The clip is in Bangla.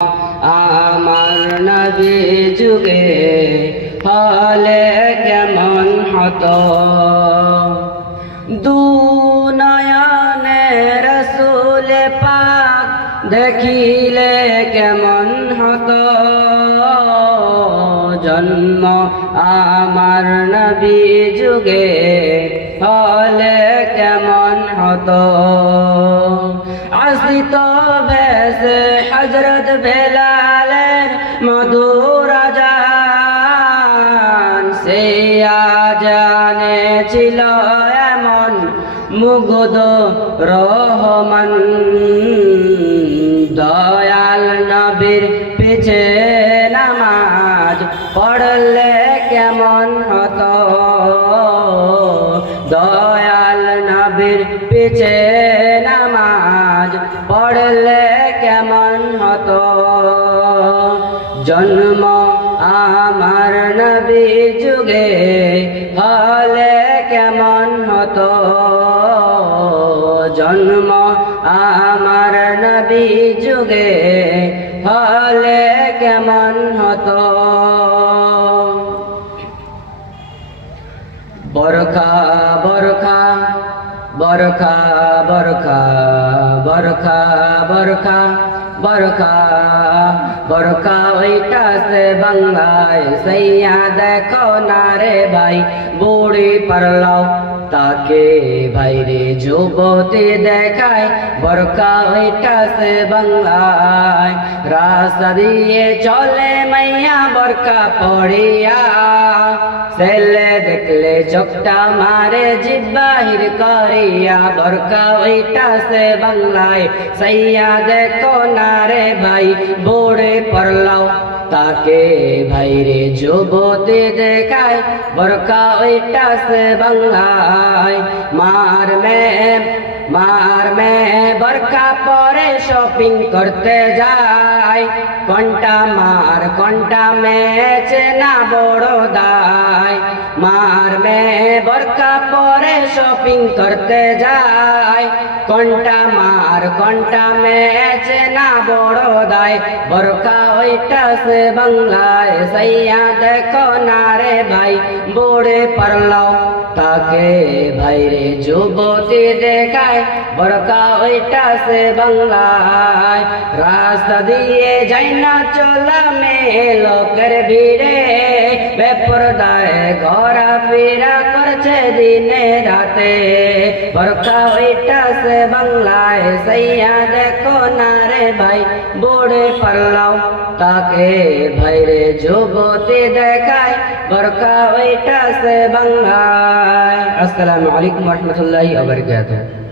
আমার নবী যুগে হলে কেমন হতো, দুনয়নে রসুল পাক দেখিলে কেমন হতো। জন্ম আমার নবী যুগে হলে কেমন হতো। আসিত বেশে হযরত বেলালের মধুর আযান, সে আযানে ছিল এমন মুগ্ধ রহমান। দয়াল নবীর পিছে নামাজ পড়লে কেমন হতো, দয়াল নবীর পিছে নামাজ পড়লে কেমন হতো। জন্ম আমার নবী যুগে হলে কেমন হতো, জন্ম আমার নবী যুগে হলে কেমন হতো। বরখা বরখা বরখা বরখা বরখা বরখা बरखा बरखा ओइटा से बंगाई सैया देखो नारे भाई बुढ़ी परलाओ ताके भाई रे जुबती देखाय। बरखा ओइटा से बंगाई रास्ता दिए चले मैया बरखा पड़िया, सेले देखले चोकटा मारे जिब्बाहिर करिया। बरखा ओइटा से बंगाई सैया देखो नारे भाई बोड़े परलाओ ताके भाई रे जुबती देखाय। बरखा ओइटा से बंगाई मार में बरखा परे शॉपिंग करते जाए। कंटा मार कंटा में चेना बड़ो दाय, मार में बरखा परे शॉपिंग करते जाए। कंटा मार कंटा में चेना बड़ो दाय। बरखा ओइटा से बंगाई सैया देखो नारे भाई बोड़े परलाओ ताके भाई रे जुबती देखाय। बरखा ओइटा से बंगाई रास्ता दिए जाइना चला में लोकेर भिड़े, बेपरदाए घोरा फिरा करछे दिने राते। बरखा ओइटा से बंगाई सैया देखो नारे भाई बोड़े परलाओ ताके भाई रे जुबती देखाय। बरखा ओइटा से बंगाई। अस्सलामु अलैकुम व रहमतुल्लाहि व बरकातुहू।